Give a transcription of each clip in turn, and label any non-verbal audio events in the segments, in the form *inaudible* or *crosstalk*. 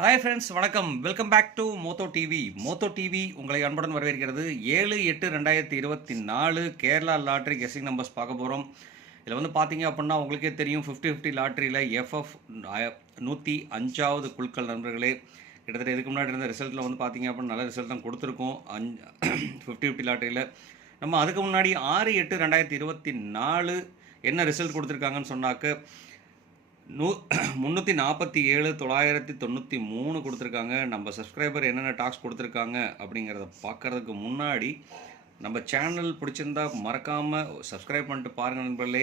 Hi friends வணக்கம். Welcome back to Motho TV Motho TV உங்களை அன்புடன் வரவேற்கிறது. ஏழு எட்டு ரெண்டாயிரத்தி இருபத்தி நாலு கேரளா லாட்ரி கெஸிங் நம்பர்ஸ் பார்க்க போகிறோம் இதில் வந்து பார்த்தீங்க அப்படின்னா உங்களுக்கே தெரியும் ஃபிஃப்டி ஃபிஃப்டி லாட்ரியில் எஃப்எஃப் நூற்றி அஞ்சாவது குழுக்கள் நண்பர்களே. கிட்டத்தட்ட இதுக்கு முன்னாடி இருந்த ரிசல்ட்டில் வந்து பார்த்தீங்க அப்படின்னா நல்ல ரிசல்ட் தான் கொடுத்துருக்கோம். அஞ் ஃபிஃப்டி ஃபிஃப்டி லாட்ரியில். நம்ம அதுக்கு முன்னாடி ஆறு எட்டு ரெண்டாயிரத்தி இருபத்தி நாலு என்ன ரிசல்ட் கொடுத்துருக்காங்கன்னு சொன்னாக்க நூ *clears throat* முந்நூற்றி நாற்பத்தி ஏழு தொள்ளாயிரத்தி தொண்ணூற்றி மூணு கொடுத்துருக்காங்க. நம்ம சப்ஸ்கிரைபர் என்னென்ன டாக்ஸ் கொடுத்துருக்காங்க அப்படிங்கிறத பார்க்கறதுக்கு முன்னாடி நம்ம சேனல் பிடிச்சிருந்தா மறக்காமல் சப்ஸ்கிரைப் பண்ணிட்டு பாருங்கள் நண்பர்களே.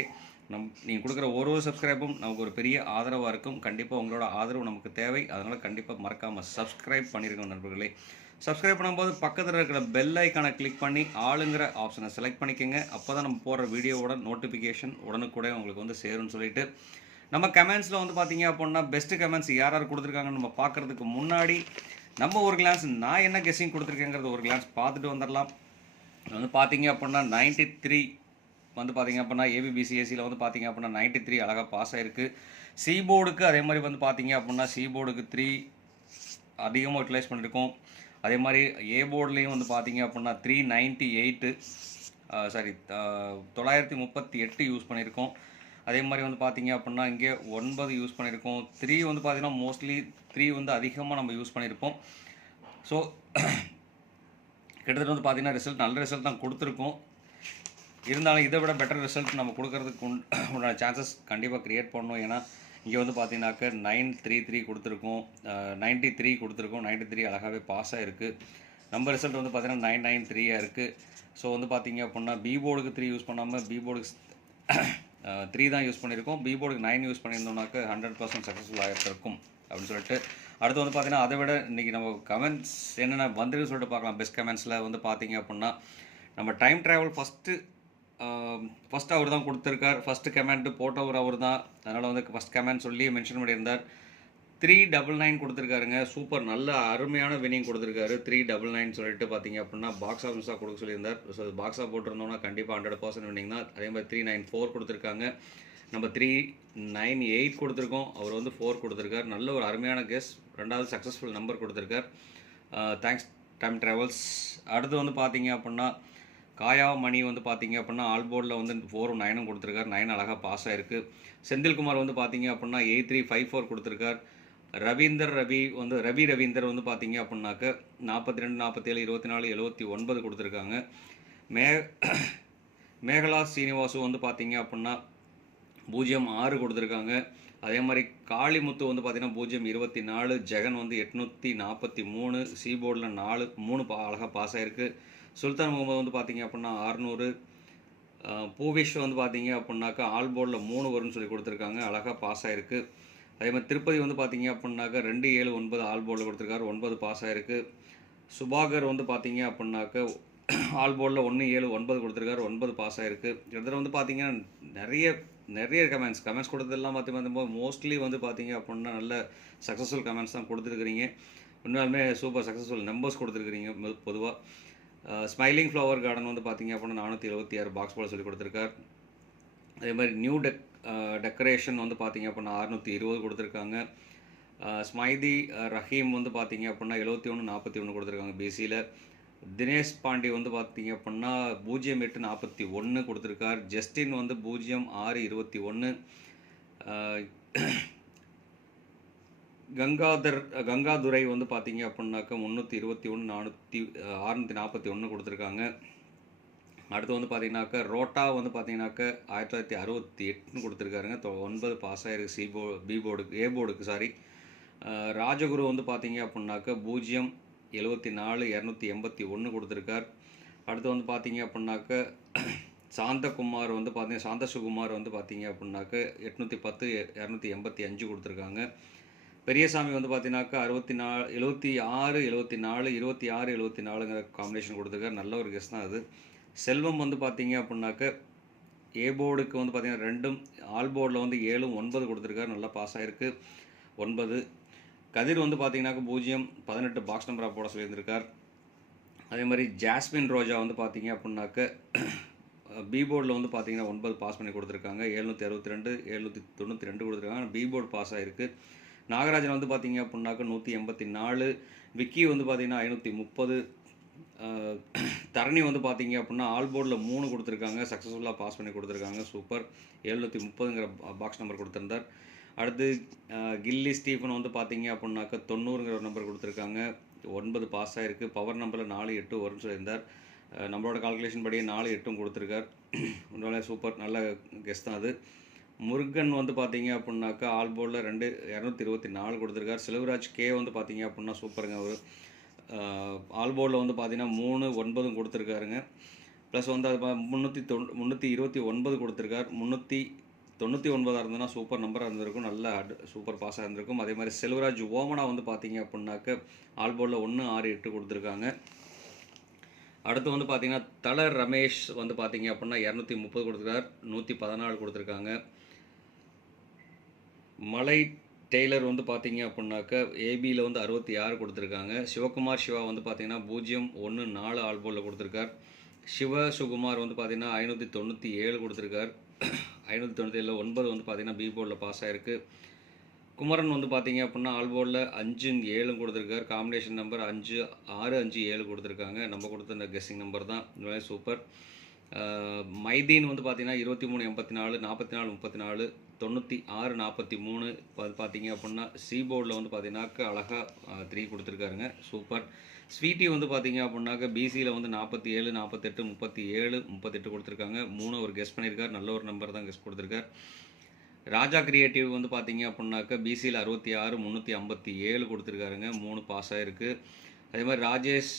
நம் நீங்கள் கொடுக்குற ஒரு ஒரு சப்ஸ்கிரைப்பும் நமக்கு ஒரு பெரிய ஆதரவாக இருக்கும். கண்டிப்பாக உங்களோட ஆதரவு நமக்கு தேவை. அதனால் கண்டிப்பாக மறக்காமல் சப்ஸ்கிரைப் பண்ணியிருக்கோம் நண்பர்களே. சப்ஸ்கிரைப் பண்ணும்போது பக்கத்தில் இருக்கிற பெல் ஐக்கானை கிளிக் பண்ணி ஆளுங்கிற ஆப்ஷனை செலக்ட் பண்ணிக்கோங்க. அப்போ தான் நம்ம போடுற வீடியோவோட நோட்டிஃபிகேஷன் உடனுக்குடைய உங்களுக்கு வந்து சேரும்னு சொல்லிட்டு நம்ம கமெண்ட்ஸில் வந்து பார்த்தீங்க அப்படின்னா பெஸ்ட்டு கமெண்ட்ஸ் யார் யார் கொடுத்துருக்காங்கன்னு நம்ம பார்க்குறதுக்கு முன்னாடி நம்ம ஒரு கிளான்ஸ் நான் என்ன கெஸ்ஸிங் கொடுத்துருக்கேங்கிறது ஒரு கிளான்ஸ் பார்த்துட்டு வந்துடலாம் வந்து பார்த்தீங்க அப்படின்னா நைன்ட்டி த்ரீ வந்து பார்த்தீங்க அப்படின்னா ஏபிபிசிஎஸ்சியில் வந்து பார்த்தீங்க அப்படின்னா நைன்ட்டி த்ரீ அழகாக பாஸ் ஆயிருக்கு. சி போர்டுக்கு அதே மாதிரி வந்து பார்த்தீங்க அப்படின்னா சி போர்டுக்கு த்ரீ அதிகமாக யூட்டிலைஸ் பண்ணியிருக்கோம் அதே மாதிரி ஏ போர்ட்லேயும் வந்து பார்த்தீங்க அப்படின்னா த்ரீ நைன்ட்டி எயிட்டு சாரி தொள்ளாயிரத்தி முப்பத்தி எட்டு யூஸ் பண்ணியிருக்கோம் அதே மாதிரி வந்து பார்த்தீங்க அப்படின்னா இங்கே ஒன்பது யூஸ் பண்ணியிருக்கோம். த்ரீ வந்து பார்த்தீங்கன்னா மோஸ்ட்லி த்ரீ வந்து அதிகமாக நம்ம யூஸ் பண்ணியிருப்போம். ஸோ கிட்டத்தட்ட வந்து பார்த்தீங்கன்னா ரிசல்ட் நல்ல ரிசல்ட் தான் கொடுத்துருக்கோம். இருந்தாலும் இதை விட பெட்டர் ரிசல்ட் நம்ம கொடுக்கறதுக்கு உண்டான சான்சஸ் கண்டிப்பாக க்ரியேட் பண்ணணும். ஏன்னா இங்கே வந்து பார்த்தீங்கன்னாக்க நைன் த்ரீ த்ரீ கொடுத்துருக்கோம். நைன்ட்டி த்ரீ கொடுத்துருக்கோம். நைன்ட்டி த்ரீ அழகாகவே பாஸ் ஆகிருக்கு நம்ம ரிசல்ட் வந்து பார்த்தீங்கன்னா நைன் நைன் த்ரீயாக இருக்குது ஸோ வந்து பார்த்தீங்க அப்படின்னா பி போர்டுக்கு த்ரீ யூஸ் பண்ணாமல் பி போர்டுக்கு த்ரீ தான் யூஸ் பண்ணியிருக்கோம் பீபோர்டுக்கு நைன் யூஸ் பண்ணியிருந்தோம்னாக்க ஹண்ட்ரட் பர்சன்ட் சக்ஸஸ்ஃபுல் ஆகிருக்கும் அப்படின்னு சொல்லிட்டு. அடுத்து வந்து பார்த்தீங்கன்னா அதை விட இன்றைக்கி நம்ம கமெண்ட்ஸ் என்னென்ன வந்துருன்னு சொல்லிட்டு பார்க்கலாம். பெஸ்ட் கமெண்ட்ஸில் வந்து பார்த்தீங்க அப்படின்னா நம்ம டைம் ட்ராவல் ஃபஸ்ட்டு ஃபஸ்ட் அவர் தான் கொடுத்துருக்கார். ஃபஸ்ட்டு கமெண்ட் போட்டவர் அவர் தான் அதனால் வந்து ஃபஸ்ட் கமெண்ட் சொல்லி மென்ஷன் பண்ணியிருந்தார். த்ரீ டபுள் நைன் கொடுத்துருக்காருங்க. சூப்பர் நல்ல அருமையான வினிங் கொடுத்துருக்காரு. த்ரீ டபுள் நைன் சொல்லிட்டு பார்த்தீங்க அப்படின்னா பாக்ஸ் ஆஃபீஸாக கொடுக்க சொல்லியிருந்தார். ஸோ பாக்ஸாக போட்டிருந்தோம்னா கண்டிப்பாக ஹண்ட்ரட் பர்சன்ட் வினிங் தான். அதே மாதிரி த்ரீ நைன் ஃபோர் கொடுத்துருக்காங்க. நம்ம த்ரீ நைன் எயிட் கொடுத்துருக்கோம். அவர் வந்து ஃபோர் கொடுத்துருக்கார். நல்ல ஒரு அருமையான கெஸ் ரெண்டாவது சக்ஸஸ்ஃபுல் நம்பர் கொடுத்துருக்கார். தேங்க்ஸ் டைம் ட்ராவல்ஸ் அடுத்து வந்து பார்த்தீங்க அப்படின்னா காயா மணி வந்து பார்த்தீங்க அப்படின்னா ஆல் போர்டில் வந்து ஃபோரும் நைனும் கொடுத்துருக்கார். நைன் அழகாக பாஸ் ஆகிருக்கு செந்தில்குமார் வந்து பார்த்தீங்க அப்படின்னா எயிட் த்ரீ ஃபைவ் ஃபோர் கொடுத்துருக்கார். ரவீந்தர் ரவி வந்து ரவி ரவீந்தர் வந்து பார்த்தீங்க அப்படின்னாக்க நாற்பத்தி ரெண்டு நாற்பத்தேழு இருபத்தி நாலு எழுபத்தி ஒன்பது கொடுத்துருக்காங்க. மே மேகலா சீனிவாசு வந்து பார்த்தீங்க அப்படின்னா பூஜ்ஜியம் ஆறு கொடுத்துருக்காங்க. அதே மாதிரி காளிமுத்து வந்து பார்த்தீங்கன்னா பூஜ்ஜியம் இருபத்தி நாலு ஜெகன் வந்து எட்நூற்றி நாற்பத்தி மூணு சீபோர்டில் நாலு மூணு பா அழகாக பாஸ் ஆகிருக்கு சுல்தான் முகமது வந்து பார்த்தீங்க அப்படின்னா அறுநூறு பூவிஷ் வந்து பார்த்தீங்க அப்படின்னாக்கா ஆல் போர்டில் மூணு வரும்னு சொல்லி கொடுத்துருக்காங்க. அழகாக பாஸ் ஆகிருக்கு அதே மாதிரி திருப்பதி வந்து பார்த்தீங்க அப்படின்னாக்கா ரெண்டு ஏழு ஒன்பது ஆல் போர்டில் கொடுத்துருக்காரு ஒன்பது பாஸ் ஆயிருக்கு. சுபாகர் வந்து பார்த்தீங்க அப்படின்னாக்க ஆல் போர்டில் ஒன்று ஏழு ஒன்பது கொடுத்துருக்காரு ஒன்பது பாஸ் ஆயிருக்கு. இதில் வந்து பார்த்தீங்கன்னா நிறைய நிறைய கமெண்ட்ஸ் கமெண்ட்ஸ் கொடுத்ததெல்லாம் பார்த்தீங்கன்னா மோஸ்ட்லி வந்து பார்த்தீங்க அப்படின்னா நல்ல சக்ஸஸ்ஃபுல் கமெண்ட்ஸ் தான் கொடுத்துருக்குறீங்க. உண்மையாலுமே சூப்பர் சக்ஸஸ்ஃபுல் நம்பர்ஸ் கொடுத்துருக்குறீங்க பொதுவாக ஸ்மைலிங் ஃப்ளவர் கார்டன் வந்து பார்த்தீங்க அப்படின்னா நானூற்றி எழுபத்தி ஆறு பாக்ஸ் போல் சொல்லி கொடுத்துருக்கார். அதே மாதிரி நியூ டெக் டெக்கரேஷன் வந்து பார்த்தீங்க அப்படின்னா அறுநூற்றி இருபது கொடுத்துருக்காங்க. ஸ்மைதி ரஹீம் வந்து பார்த்தீங்க அப்படின்னா எழுபத்தி ஒன்று நாற்பத்தி ஒன்று கொடுத்துருக்காங்க பிசியில் தினேஷ் பாண்டி வந்து பார்த்தீங்க அப்படின்னா பூஜ்ஜியம் எட்டு நாற்பத்தி ஒன்று கொடுத்துருக்கார். ஜஸ்டின் வந்து பூஜ்ஜியம் ஆறு இருபத்தி ஒன்று கங்காதர் கங்காதுரை வந்து பார்த்தீங்க அப்படின்னாக்கா முந்நூற்றி இருபத்தி ஒன்று நானூற்றி அறுநூற்றி நாற்பத்தி ஒன்று கொடுத்துருக்காங்க. அடுத்து வந்து பார்த்தீங்கன்னாக்க ரோட்டா வந்து பார்த்தீங்கன்னாக்க ஆயிரத்தி தொள்ளாயிரத்தி அறுபத்தி எட்டுன்னு கொடுத்துருக்காருங்க. தொ- ஒன்பது பாஸ் ஆயிருக்கு சி போ பி போர்டுக்கு ஏ போர்டுக்கு சாரி ராஜகுரு வந்து பார்த்தீங்க அப்படின்னாக்க பூஜ்ஜியம் எழுபத்தி நாலு இரநூத்தி எண்பத்தி ஒன்று கொடுத்துருக்கார். அடுத்து வந்து பார்த்தீங்க அப்படின்னாக்க சாந்தகுமார் வந்து பார்த்தீங்க சாந்தசுகுமார் வந்து பார்த்தீங்க அப்படின்னாக்க எட்நூற்றி பத்து இரநூத்தி எண்பத்தி அஞ்சு கொடுத்துருக்காங்க. பெரியசாமி வந்து பார்த்தீங்கன்னாக்கா அறுபத்தி நாலு எழுபத்தி ஆறு எழுபத்தி நாலு இருபத்தி ஆறு எழுபத்தி நாலுங்கிற காம்பினேஷன் கொடுத்துருக்காரு. நல்ல ஒரு கெஸ் தான் அது. செல்வம் வந்து பார்த்தீங்க அப்படின்னாக்க ஏ போர்டுக்கு வந்து பார்த்தீங்கன்னா ரெண்டும் ஆல் போர்டில் வந்து ஏழும் ஒன்பது கொடுத்துருக்காரு நல்லா பாஸ் ஆகிருக்கு ஒன்பது. கதிர் வந்து பார்த்தீங்கன்னாக்க பூஜ்ஜியம் பதினெட்டு பாக்ஸ் நம்பராக போட சொல்லியிருந்திருக்கார். அதே மாதிரி ஜாஸ்மின் ரோஜா வந்து பார்த்தீங்க அப்படின்னாக்க பி போர்டில் வந்து பார்த்தீங்கன்னா ஒன்பது பாஸ் பண்ணி கொடுத்துருக்காங்க. எழுநூற்றி அறுபத்தி ரெண்டு எழுநூற்றி தொண்ணூற்றி ரெண்டு கொடுத்துருக்காங்க. பி போர்டு பாஸ் ஆகிருக்கு நாகராஜன் வந்து பார்த்தீங்க அப்படின்னாக்க நூற்றி எண்பத்தி நாலு. விக்கி வந்து பார்த்தீங்கன்னா ஐநூற்றி முப்பது. *clears throat* தரணி வந்து பார்த்தீங்க அப்படின்னா ஆல் போர்டில் மூணு கொடுத்துருக்காங்க. சக்ஸஸ்ஃபுல்லாக பாஸ் பண்ணி கொடுத்துருக்காங்க. சூப்பர் எழுநூற்றி முப்பதுங்கிற பாக்ஸ் நம்பர் கொடுத்துருந்தார். அடுத்து கில்லி ஸ்டீஃபன் வந்து பார்த்தீங்க அப்படின்னாக்க தொண்ணூறுங்கிற நம்பர் கொடுத்துருக்காங்க. ஒன்பது பாஸ் ஆகிருக்கு பவர் நம்பரில் நாலு எட்டு வரும்னு சொல்லியிருந்தார். நம்மளோட கால்குலேஷன் படியே நாலு எட்டும் கொடுத்துருக்கார். *clears throat* உண்மையிலே சூப்பர் நல்ல கெஸ்ட் தான் அது. முருகன் வந்து பார்த்தீங்க அப்படின்னாக்கா ஆல் போர்டில் ரெண்டு இரநூத்தி இருபத்தி நாலு கொடுத்துருக்கார். செல்வராஜ் கே வந்து பார்த்தீங்க அப்படின்னா சூப்பருங்க அவர். ஆல் போர்டில் வந்து பார்த்தீங்கன்னா மூணு ஒன்பதும் கொடுத்துருக்காருங்க. ப்ளஸ் வந்து அது முந்நூற்றி தொண் முந்நூற்றி இருபத்தி ஒன்பது கொடுத்துருக்கார். முந்நூற்றி தொண்ணூற்றி ஒன்பதாக இருந்ததுன்னா சூப்பர் நம்பராக இருந்திருக்கும். நல்ல அட் சூப்பர் பாஸாக இருந்திருக்கும். அதே மாதிரி செல்வராஜ் ஓமனா வந்து பார்த்தீங்க அப்படின்னாக்க ஆல் போர்டில் ஒன்று ஆறு எட்டு கொடுத்துருக்காங்க. அடுத்து வந்து பார்த்தீங்கன்னா தலர் ரமேஷ் வந்து பார்த்தீங்க அப்படின்னா இரநூத்தி முப்பது கொடுத்துருக்கார். நூற்றி பதினாலு கொடுத்துருக்காங்க. மலை டெய்லர் வந்து பார்த்தீங்க அப்படின்னாக்க ஏபியில் வந்து அறுபத்தி ஆறு கொடுத்துருக்காங்க. சிவகுமார் சிவா வந்து பார்த்தீங்கன்னா பூஜ்ஜியம் ஒன்று நாலு ஆல்போலில் கொடுத்துருக்கார். சிவ சுகுமார் வந்து பார்த்தீங்கன்னா ஐநூற்றி தொண்ணூற்றி ஏழு கொடுத்துருக்கார். ஐநூற்றி தொண்ணூற்றி ஏழில் ஒன்பது வந்து பார்த்தீங்கன்னா பி போர்டில் பாஸ் ஆயிருக்கு. குமரன் வந்து பார்த்தீங்க அப்படின்னா ஆல்போர்டில் அஞ்சும் ஏழும் கொடுத்துருக்காரு. காம்பினேஷன் நம்பர் அஞ்சு ஆறு அஞ்சு ஏழு கொடுத்துருக்காங்க. நம்ம கொடுத்த இந்த கெஸ்ஸிங் நம்பர் தான் இந்த சூப்பர் மைதீன் வந்து பார்த்தீங்கன்னா இருபத்தி மூணு எண்பத்தி நாலு நாற்பத்தி நாலு முப்பத்தி நாலு தொண்ணூற்றி ஆறு நாற்பத்தி மூணு அது பார்த்தீங்க அப்படின்னா சி போர்டில் வந்து பார்த்தீங்கன்னாக்க அழகாக த்ரீ கொடுத்துருக்காருங்க. சூப்பர் ஸ்வீட்டி e வந்து பார்த்தீங்க அப்படின்னாக்க பிசியில் வந்து நாற்பத்தி ஏழு நாற்பத்தெட்டு முப்பத்தி ஏழு முப்பத்தெட்டு கொடுத்துருக்காங்க. மூணு ஒரு கெஸ்ட் பண்ணியிருக்கார் நல்ல ஒரு நம்பர் தான் கெஸ்ட் கொடுத்துருக்கார். ராஜா கிரியேட்டிவ் வந்து பார்த்தீங்க அப்படின்னாக்க பிசியில் அறுபத்தி ஆறு முந்நூற்றி ஐம்பத்தி ஏழு கொடுத்துருக்காருங்க. மூணு பாஸ் ஆகிருக்கு அதே மாதிரி ராஜேஷ்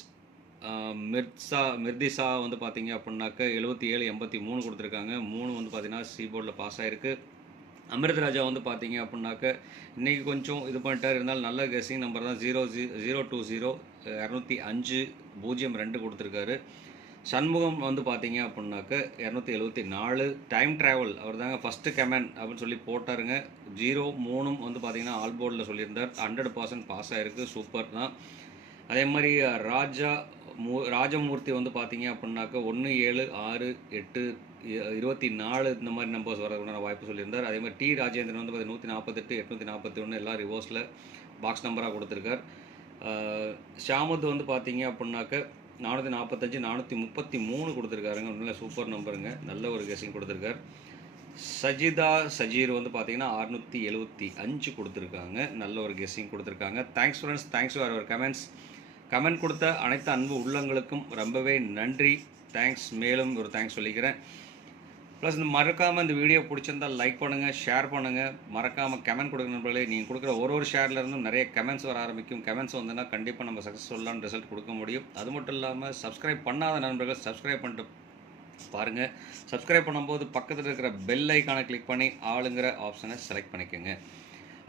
மிர்சா மிர்திசா வந்து பார்த்தீங்க அப்படின்னாக்க எழுபத்தி ஏழு எண்பத்தி மூணு கொடுத்துருக்காங்க. மூணு வந்து பார்த்தீங்கன்னா சி போர்டில் பாஸ் ஆகிருக்கு அமிர்த ராஜா வந்து பார்த்தீங்க அப்படின்னாக்க இன்றைக்கி கொஞ்சம் இது பண்ணிட்டார். இருந்தாலும் நல்ல கெஸிங் நம்பர் தான். Zero G zero two zero இரநூத்தி அஞ்சு பூஜ்ஜியம் ரெண்டு கொடுத்துருக்காரு. சண்முகம் வந்து பார்த்தீங்க அப்படின்னாக்க இரநூத்தி எழுபத்தி நாலு. டைம் ட்ராவல் அவர் தாங்க ஃபஸ்ட்டு கமெண்ட் அப்படின்னு சொல்லி போட்டாருங்க. ஜீரோ மூணும் வந்து பார்த்தீங்கன்னா ஆல் போர்டில் சொல்லியிருந்தார். ஹண்ட்ரட் பர்சன்ட் பாஸ் ஆகிருக்கு சூப்பர் தான். அதே மாதிரி ராஜா மூ ராஜமூர்த்தி வந்து பார்த்தீங்க அப்படின்னாக்க ஒன்று ஏழு ஆறு எட்டு இருபத்தி நாலு இந்த மாதிரி நம்பர்ஸ் வரதுக்கான வாய்ப்பு சொல்லியிருந்தார். அதே மாதிரி டி ராஜேந்திரன் வந்து பார்த்தீங்கன்னா நூற்றி நாற்பத்தெட்டு எட்நூற்றி நாற்பத்தி ஒன்று எல்லாம் ரிவர்ஸில் பாக்ஸ் நம்பராக கொடுத்துருக்கார் ஷாமத் வந்து பார்த்தீங்க அப்படின்னாக்க நானூற்றி நாற்பத்தஞ்சு நானூற்றி முப்பத்தி மூணு கொடுத்துருக்காருங்க. ஒன்றும் சூப்பர் நம்பருங்க நல்ல ஒரு கெஸிங் கொடுத்துருக்கார். சஜிதா சஜீர் வந்து பார்த்தீங்கன்னா அறுநூற்றி எழுபத்தி அஞ்சு கொடுத்துருக்காங்க. நல்ல ஒரு கெஸ்ஸிங் கொடுத்துருக்காங்க. Thanks friends thanks for our comments comment கொடுத்த அனைத்து அன்பு உள்ளங்களுக்கும் ரொம்பவே நன்றி. தேங்க்ஸ் மேலும் ஒரு தேங்க்ஸ் சொல்லிக்கிறேன். ப்ளஸ் இந்த மறக்காமல் இந்த வீடியோ பிடிச்சிருந்தா லைக் பண்ணுங்கள் ஷேர் பண்ணுங்கள் மறக்காமல் கமெண்ட் கொடுங்க நண்பர்களே. நீங்கள் கொடுக்குற ஒரு ஒரு ஷேர்லேருந்தும் நிறைய கமெண்ட்ஸ் வர ஆரம்பிக்கும். கமெண்ட்ஸ் வந்துன்னா கண்டிப்பாக நம்ம சக்ஸஸ்ஃபுல்லான ரிசல்ட் கொடுக்க முடியும். அது மட்டும் இல்லாமல் சப்ஸ்கிரைப் பண்ணாத நண்பர்கள் சப்ஸ்கிரைப் பண்ணிட்டு பாருங்கள் சப்ஸ்கிரைப் பண்ணும்போது பக்கத்தில் இருக்கிற பெல் ஐக்கானை கிளிக் பண்ணி ஆளுங்கிற ஆப்ஷனை செலக்ட் பண்ணிக்கோங்க.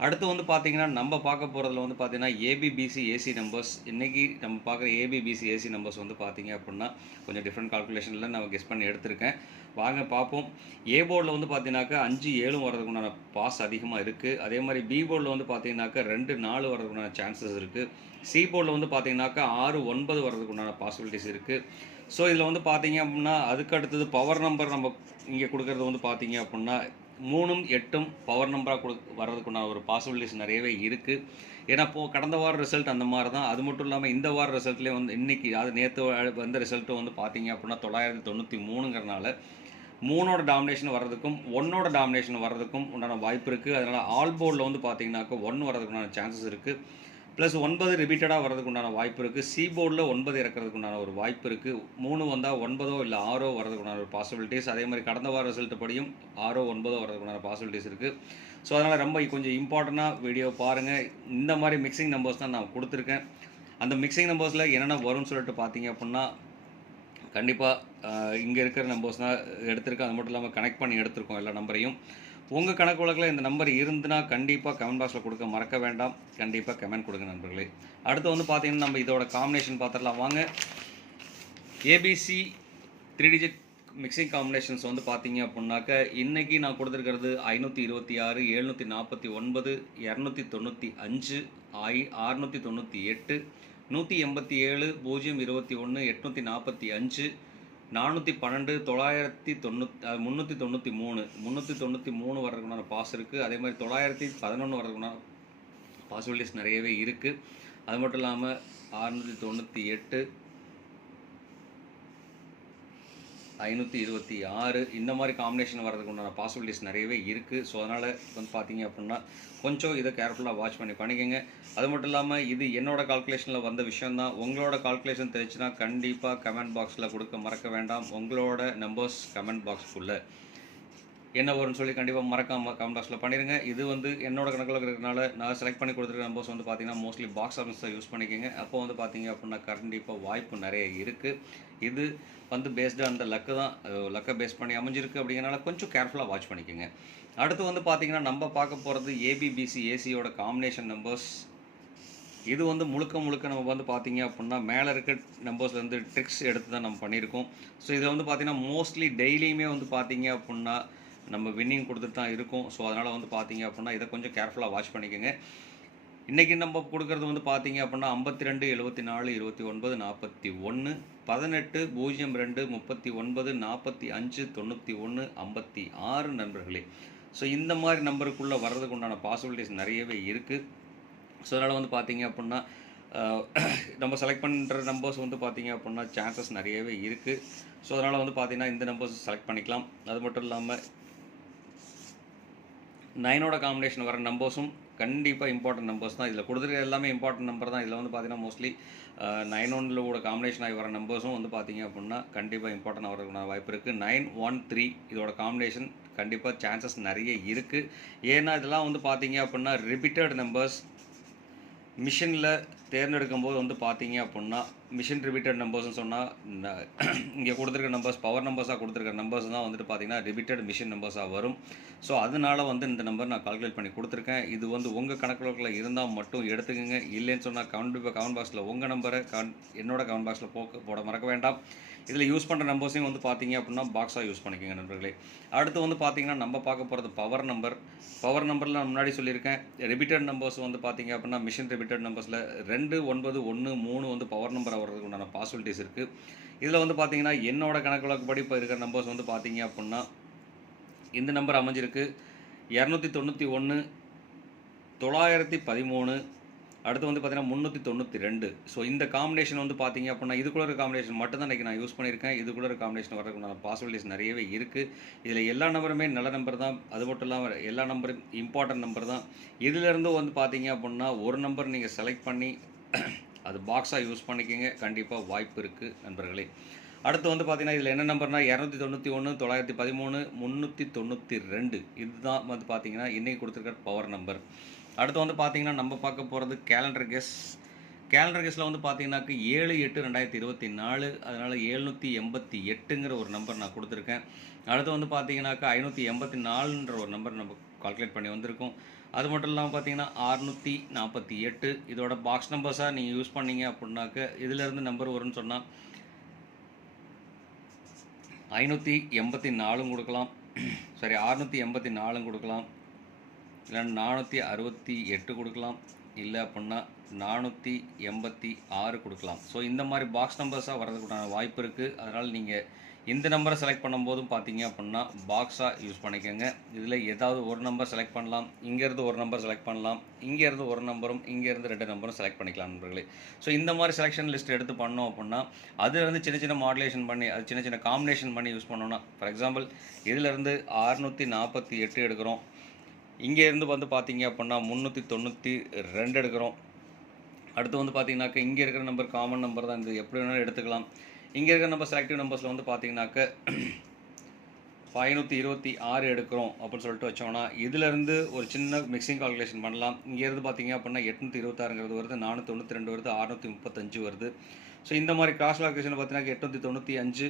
அடுத்து வந்து பார்த்தீங்கன்னா நம்ம பார்க்க போகிறதுல வந்து பார்த்தீங்கன்னா ஏபிபிசி ஏசி நம்பர்ஸ் இன்றைக்கி நம்ம பார்க்குற ஏபிபிசி ஏசி நம்பர்ஸ் வந்து பார்த்தீங்க அப்படின்னா கொஞ்சம் டிஃப்ரெண்ட் கால்குலேஷனில் நம்ம கெஸ் பண்ணி எடுத்திருக்கேன். வாங்க பார்ப்போம். ஏ போர்டில் வந்து பார்த்தீங்கன்னாக்கா அஞ்சு ஏழும் வர்றதுக்கு உண்டான பாஸ் அதிகமாக இருக்குது அதே மாதிரி பி போர்டில் வந்து பார்த்தீங்கன்னாக்கா ரெண்டு நாலு வர்றதுக்கு உண்டான சான்சஸ் இருக்குது சி போர்டில் வந்து பார்த்தீங்கன்னாக்கா ஆறு ஒன்பது வர்றதுக்கு உண்டான பாசிபிலிட்டிஸ் இருக்குது ஸோ இதில் வந்து பார்த்தீங்க அப்படின்னா அதுக்கு அடுத்தது பவர் நம்பர் நம்ம இங்கே கொடுக்கறது வந்து பார்த்தீங்க அப்படின்னா மூணும் எட்டும் பவர் நம்பராக கொடு வர்றதுக்குண்டான ஒரு பாசிபிலிட்டிஸ் நிறையவே இருக்குது ஏன்னா இப்போ கடந்த வார ரிசல்ட் அந்த மாதிரி தான் அது மட்டும் இல்லாமல் இந்த வார ரிசல்ட்லேயே வந்து இன்றைக்கி அது நேற்று வந்த ரிசல்ட்டும் வந்து பார்த்தீங்க அப்படின்னா தொள்ளாயிரத்தி தொண்ணூற்றி மூணுங்கிறனால மூணோட டாமினேஷன் வர்றதுக்கும் ஒன்னோட டாமினேஷன் வர்றதுக்கும் உண்டான வாய்ப்பு இருக்குது அதனால் ஆல் போர்டில் வந்து பார்த்தீங்கன்னாக்கா ஒன் வர்றதுக்கு உண்டான சான்சஸ் இருக்குது ப்ளஸ் ஒன்பது ரிபீட்டடாக வர்றதுக்கு உண்டான வாய்ப்பு இருக்குது சி போர்டில் ஒன்பது இறக்கிறதுக்கு உண்டான ஒரு வாய்ப்பு இருக்குது மூணு வந்தால் ஒன்பதோ இல்லை ஆறோ வர்றதுக்கு உண்டான ஒரு பாசிபிலிட்டிஸ் அதே மாதிரி கடந்த வார ரிசல்ட் படியும் ஆறோ ஒன்பதோ வர்றதுக்கு உண்டான பாசிபிலிட்டிஸ் இருக்குது ஸோ அதனால் ரொம்ப கொஞ்சம் இம்பார்ட்டண்ட்டாக வீடியோ பாருங்கள் இந்த மாதிரி மிக்சிங் நம்பர்ஸ் தான் நான் கொடுத்துருக்கேன். அந்த மிக்சிங் நம்பர்ஸில் என்னென்ன வரும்னு சொல்லிட்டு பார்த்தீங்க அப்படின்னா கண்டிப்பாக இங்கே இருக்கிற நம்பர்ஸ் தான் எடுத்திருக்கோம் அது மட்டும் இல்லாமல் கனெக்ட் பண்ணி எடுத்திருக்கோம் எல்லா நம்பரையும் உங்கள் கணக்கு வழக்கில் இந்த நம்பர் இருந்துன்னா கண்டிப்பாக கமெண்ட் பாக்ஸில் கொடுக்க மறக்க வேண்டாம். கண்டிப்பாக கமெண்ட் கொடுங்க நண்பர்களே. அடுத்து வந்து பார்த்தீங்கன்னா நம்ம இதோட காம்பினேஷன் பார்த்துடலாம். வாங்க. ABC three digit mixing combinations வந்து பார்த்தீங்க அப்படின்னாக்க இன்றைக்கி நான் கொடுத்துருக்கிறது ஐநூற்றி இருபத்தி ஆறு எழுநூற்றி நாற்பத்தி ஒன்பது இரநூத்தி தொண்ணூற்றி அஞ்சு ஐ அறுநூற்றி தொண்ணூற்றி எட்டு நூற்றி எண்பத்தி ஏழு பூஜ்ஜியம் இருபத்தி ஒன்று எட்நூற்றி நாற்பத்தி அஞ்சு நானூற்றி பன்னெண்டு தொள்ளாயிரத்தி தொண்ணூத் முந்நூற்றி தொண்ணூற்றி மூணு. முந்நூற்றி தொண்ணூற்றி மூணு வர்றதுக்குண்டான பாஸ் இருக்குது அதே மாதிரி தொள்ளாயிரத்தி பதினொன்று வர்றதுக்குண்டான பாசிபிலிட்டிஸ் நிறையவே இருக்குது அது மட்டும் இல்லாமல் அறுநூற்றி தொண்ணூற்றி எட்டு ஐநூற்றி இருபத்தி ஆறு. இந்த மாதிரி காம்பினேஷன் வரதுக்கு உண்டான பாசிபிலிட்டிஸ் நிறையவே இருக்குது ஸோ அதனால் வந்து பார்த்தீங்க அப்படின்னா கொஞ்சம் இதை கேர்ஃபுல்லாக வாட்ச் பண்ணி பண்ணிக்கோங்க. அது மட்டும் இல்லாமல் இது என்னோடய கால்குலேஷனில் வந்த விஷயந்தான் உங்களோட கால்குலேஷன் தெரிஞ்சுன்னா கண்டிப்பாக கமெண்ட் பாக்ஸில் கொடுக்க மறக்க வேண்டாம். உங்களோட நம்பர்ஸ் கமெண்ட் பாக்ஸ்க்குள்ளே என்ன வரும்னு சொல்லி கண்டிப்பாக மறக்காம கமெண்ட் பாக்ஸில் பண்ணிடுங்க இது வந்து என்னோட கணக்கில் இருக்கிறதுனால நான் செலக்ட் பண்ணி கொடுத்துருக்க நம்பர்ஸ் வந்து பார்த்தீங்கன்னா மோஸ்ட்லி பாக்ஸ் ஆஃபீஸை யூஸ் பண்ணிக்கோங்க. அப்போ வந்து பார்த்தீங்க அப்படின்னா கண்டிப்பாக வாய்ப்பு நிறைய இருக்குது இது வந்து பேஸ்டு அந்த லக்கு தான். லக்கை பேஸ் பண்ணி அமைஞ்சிருக்கு அப்படிங்கிறனால கொஞ்சம் கேர்ஃபுல்லாக வாட்ச் பண்ணிக்கோங்க. அடுத்து வந்து பார்த்தீங்கன்னா நம்ம பார்க்க போகிறது ஏபிபிசி ஏசியோட காம்பினேஷன் நம்பர்ஸ் இது வந்து முழுக்க முழுக்க நம்ம வந்து பார்த்தீங்க அப்படின்னா மேலே இருக்க நம்பர்ஸ்லேருந்து ட்ரிக்ஸ் எடுத்து தான் நம்ம பண்ணியிருக்கோம். ஸோ இதில் வந்து பார்த்தீங்கன்னா மோஸ்ட்லி டெய்லியுமே வந்து பார்த்தீங்க அப்படின்னா நம்ம வின்னிங் கொடுத்துட்டு தான் இருக்கும். ஸோ அதனால் வந்து பார்த்தீங்க அப்படின்னா இதை கொஞ்சம் கேர்ஃபுல்லாக வாட்ச் பண்ணிக்கோங்க. இன்றைக்கி நம்ம கொடுக்குறது வந்து பார்த்தீங்க அப்படின்னா ஐம்பத்தி ரெண்டு எழுபத்தி நாலு இருபத்தி ஒன்பது நாற்பத்தி ஒன்று பதினெட்டு பூஜ்ஜியம் ரெண்டு முப்பத்தி ஒன்பது நாற்பத்தி அஞ்சு தொண்ணூற்றி ஒன்று ஐம்பத்தி ஆறு நண்பர்களே. ஸோ இந்த மாதிரி நம்பருக்குள்ளே வர்றதுக்கு உண்டான பாசிபிலிட்டிஸ் நிறையவே இருக்குது ஸோ அதனால் வந்து பார்த்தீங்க அப்படின்னா நம்ம செலக்ட் பண்ணுற நம்பர்ஸ் வந்து பார்த்தீங்க அப்படின்னா சான்சஸ் நிறையவே இருக்குது ஸோ அதனால் வந்து பார்த்திங்கன்னா இந்த நம்பர்ஸ் செலக்ட் பண்ணிக்கலாம். அது மட்டும் இல்லாமல் நைனோட காம்பினேஷன் வர நம்பர்ஸும் கண்டிப்பாக இம்பார்ட்டன்ட் நம்பர்ஸ் தான். இதில் கொடுத்துருக்க எல்லாமே இம்பார்ட்டன்ட் நம்பர் தான். இதில் வந்து பார்த்தீங்கன்னா மோஸ்ட்லி நைன் ஒன்லோட காம்பினேஷன் ஆகி வர நம்பர்ஸும் வந்து பார்த்தீங்க அப்படின்னா கண்டிப்பாக இம்பார்ட்டன்ட் ஆகிறதுக்கான வாய்ப்பு இருக்குது நைன் ஒன் த்ரீ இதோட காம்பினேஷன் கண்டிப்பாக சான்சஸ் நிறைய இருக்குது ஏன்னா இதெல்லாம் வந்து பார்த்தீங்க அப்படின்னா ரிப்பீட்டட் நம்பர்ஸ் மிஷினில் தேர்ந்தெடுக்கும் போது வந்து பார்த்தீங்க அப்படின்னா மிஷின் ரிபீட்டட் நம்பர்ஸ்னு சொன்னால் *clears throat* இங்கே கொடுத்துருக்க நம்பர்ஸ் பவர் நம்பர்ஸாக கொடுத்துருக்க நம்பர்ஸ் தான் வந்துட்டு பார்த்தீங்கன்னா ரிபீட்டட் மிஷின் நம்பர்ஸாக வரும். ஸோ அதனால வந்து இந்த நம்பர் நான் கால்குலேட் பண்ணி கொடுத்துருக்கேன். இது வந்து உங்கள் கணக்கில் இருந்தால் மட்டும் எடுத்துக்கோங்க. இல்லைன்னு சொன்னால் கவுண்ட் கமெண்ட் பாக்ஸில் உங்கள் நம்பரை கவுண்ட் என்னோட கமெண்ட் பாக்ஸில் போக்க போட மறக்க வேண்டாம். இதில் யூஸ் பண்ணுற நம்பர்ஸையும் வந்து பார்த்தீங்க அப்படின்னா பாக்ஸாக யூஸ் பண்ணிக்கோங்க நண்பர்களே. அடுத்து வந்து பார்த்தீங்கன்னா நம்ம பார்க்க போகிறது பவர் நம்பர். பவர் நம்பரில் நான் முன்னாடி சொல்லியிருக்கேன். ரெபிட்டட் நம்பர்ஸ் வந்து பார்த்தீங்க அப்படின்னா மிஷின் ரெபிட்டட் நம்பர்ஸில் ரெண்டு ஒன்பது ஒன்று மூணு வந்து பவர் நம்பர் வர்றதுக்கு உண்டான பாசிபிலிட்டிஸ் இருக்குது இதில் வந்து பார்த்தீங்கன்னா என்னோட வழக்குப்படி இப்போ இருக்கிற நம்பர்ஸ் வந்து பார்த்தீங்க அப்படின்னா இந்த நம்பர் அமைஞ்சிருக்கு. இரநூத்தி தொண்ணூற்றி ஒன்று தொள்ளாயிரத்தி பதிமூணு அடுத்து வந்து பார்த்தீங்கன்னா முந்நூற்றி தொண்ணூற்றி ரெண்டு. ஸோ இந்த காம்பினேஷன் வந்து பார்த்தீங்க அப்படின்னா இதுக்குள்ள ஒரு காம்பினேஷன் மட்டும் தான் இன்றைக்கி நான் யூஸ் பண்ணியிருக்கேன். இதுக்குள்ள ஒரு காம்பினேஷன் வரதுக்குண்டான பாசிபிலிட்டிஸ் நிறையவே இருக்குது இதில் எல்லா நம்பருமே நல்ல நம்பர் தான். அது மட்டும் இல்லாமல் எல்லா நம்பரும் இம்பார்ட்டன்ட் நம்பர் தான். இதிலேருந்து வந்து பார்த்தீங்க அப்படின்னா ஒரு நம்பர் நீங்கள் செலக்ட் பண்ணி அது பாக்ஸாக யூஸ் பண்ணிக்கோங்க. கண்டிப்பாக வாய்ப்பு இருக்குது நண்பர்களே. அடுத்து வந்து பார்த்தீங்கன்னா இதில் என்ன நம்பர்னா இரநூத்தி தொண்ணூற்றி ஒன்று தொள்ளாயிரத்தி பதிமூணு முந்நூற்றி தொண்ணூற்றி ரெண்டு. இதுதான் வந்து பார்த்தீங்கன்னா இன்றைக்கி கொடுத்துருக்க பவர் நம்பர் அடுத்து வந்து பார்த்தீங்கன்னா நம்ம பார்க்க போகிறது கேலண்டர் கெஸ் கேலண்டர் கெஸில் வந்து பார்த்தீங்கன்னாக்கு ஏழு எட்டு ரெண்டாயிரத்தி இருபத்தி நாலு. அதனால் எழுநூற்றி எண்பத்தி எட்டுங்கிற ஒரு நம்பர் நான் கொடுத்துருக்கேன். அடுத்து வந்து பார்த்தீங்கன்னாக்கா ஐநூற்றி எண்பத்தி நாலுன்ற ஒரு நம்பர் நம்ம கால்குலேட் பண்ணி வந்திருக்கோம். அது மட்டும் இல்லாமல் பார்த்தீங்கன்னா அறுநூற்றி நாற்பத்தி எட்டு. இதோட பாக்ஸ் நம்பர்ஸாக நீங்கள் யூஸ் பண்ணீங்க அப்படின்னாக்க இதிலேருந்து நம்பர் வரும்னு சொன்னால் ஐநூற்றி எண்பத்தி நாலும் கொடுக்கலாம். *clears throat* சரி அறுநூற்றி எண்பத்தி நாலும் கொடுக்கலாம். இல்லைன்னா நானூற்றி அறுபத்தி எட்டு கொடுக்கலாம். இல்லை அப்படின்னா நானூற்றி எண்பத்தி ஆறு கொடுக்கலாம். ஸோ இந்த மாதிரி பாக்ஸ் நம்பர்ஸாக வரதுக்குண்டான வாய்ப்பு இருக்குது அதனால் நீங்கள் இந்த நம்பரை செலக்ட் பண்ணும்போதும் பார்த்தீங்க அப்படின்னா பாக்ஸாக யூஸ் பண்ணிக்கோங்க. இதில் ஏதாவது ஒரு நம்பர் செலக்ட் பண்ணலாம். இங்கேருந்து ஒரு நம்பர் செலக்ட் பண்ணலாம். இங்கேருந்து ஒரு நம்பரும் இங்கேருந்து ரெண்டு நம்பரும் செலக்ட் பண்ணிக்கலாம் நண்பர்களே. ஸோ இந்த மாதிரி செலெக்ஷன் லிஸ்ட் எடுத்து பண்ணோம் அப்படின்னா அதுலேருந்து சின்ன சின்ன மாடுலேஷன் பண்ணி அது சின்ன சின்ன காம்பினேஷன் பண்ணி யூஸ் பண்ணோம்னா ஃபார் எக்ஸாம்பிள் இதிலேருந்து அறுநூற்றி நாற்பத்தி எட்டு எடுக்கிறோம். இங்கேருந்து வந்து பார்த்தீங்க அப்படின்னா முந்நூற்றி தொண்ணூற்றி ரெண்டு எடுக்கிறோம். அடுத்து வந்து பார்த்தீங்கன்னாக்க இங்கே இருக்கிற நம்பர் காமன் நம்பர் தான் இது. எப்படி வேணாலும் எடுத்துக்கலாம். இங்கே இருக்கிற நம்பர் செலக்டிவ் நம்பர்ஸில் வந்து பார்த்தீங்கன்னாக்க ஐநூற்றி இருபத்தி ஆறு எடுக்கிறோம் அப்படின்னு சொல்லிட்டு வச்சோம்னா இதுலேருந்து ஒரு சின்ன மிக்சிங் கால்குலேஷன் பண்ணலாம். இங்கேருந்து பார்த்தீங்க அப்படின்னா எட்நூற்றி இருபத்தாறுங்கிறது வருது நானூற்றி தொண்ணூற்றி ரெண்டு வருது அறுநூற்றி முப்பத்தஞ்சு வருது. ஸோ இந்த மாதிரி கிராஸ் கால்குலேஷன் பார்த்தீங்கன்னா எட்நூற்றி தொண்ணூற்றி அஞ்சு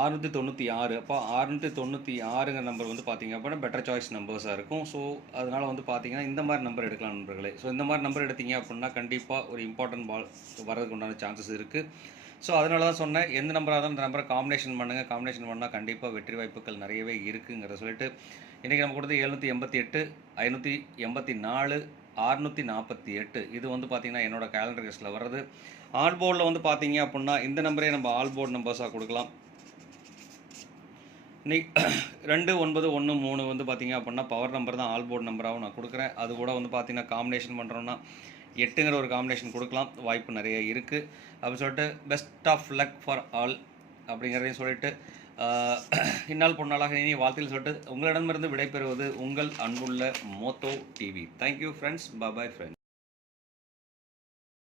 ஆறுநூற்றி தொண்ணூற்றி ஆறு. அப்போ ஆறுநூற்றி தொண்ணூற்றி ஆறுங்கிற நம்பர் வந்து பார்த்தீங்க அப்படின்னா பெட்டர் சாய்ஸ் நம்பர்ஸாக இருக்கும். ஸோ அதனால் வந்து பார்த்தீங்கன்னா இந்த மாதிரி நம்பர் எடுக்கலாம் நண்பர்களே. ஸோ இந்த மாதிரி நம்பர் எடுத்தீங்க அப்படின்னா கண்டிப்பாக ஒரு இம்பார்ட்டன்ட் பால் வர்றதுக்கு உண்டான சான்சஸ் இருக்குது ஸோ அதனால தான் சொன்னேன் எந்த நம்பராக இருந்தாலும் இந்த நம்பரை காம்பினேஷன் பண்ணுங்கள் காம்பினேஷன் பண்ணால் கண்டிப்பாக வெற்றி வாய்ப்புகள் நிறையவே இருக்குங்கிறத சொல்லிட்டு இன்றைக்கி நம்ம கொடுத்து எழுநூற்றி எண்பத்தி எட்டு ஐநூற்றி எண்பத்தி நாலு அறுநூற்றி நாற்பத்தி எட்டு. இது வந்து பார்த்திங்கன்னா என்னோட கேலண்டர் கெஸ்ட்டில் வர்றது. ஆல் போர்டில் வந்து பார்த்தீங்க அப்படின்னா இந்த நம்பரே நம்ம ஆல்போர்ட் நம்பர்ஸாக கொடுக்கலாம். இன்னைக்கு *clears throat* ரெண்டு ஒன்பது ஒன்று மூணு வந்து பார்த்தீங்க அப்படின்னா பவர் நம்பர் தான் ஆல் போர்டு நம்பராகவும் நான் கொடுக்குறேன். அது கூட வந்து பார்த்தீங்கன்னா காம்பினேஷன் பண்ணுறோன்னா எட்டுங்கிற ஒரு காம்பினேஷன் கொடுக்கலாம். வாய்ப்பு நிறைய இருக்குது அப்படின்னு சொல்லிட்டு best of luck for all அப்படிங்கிறதையும் சொல்லிட்டு ஆஹ், *clears throat* இந்நாள் பொன்னாளாக இனி வாழ்த்தில் சொல்லிட்டு உங்களிடமிருந்து விடைபெறுவது உங்கள் அன்புள்ள மோத்தோ TV. Thank you friends bye friends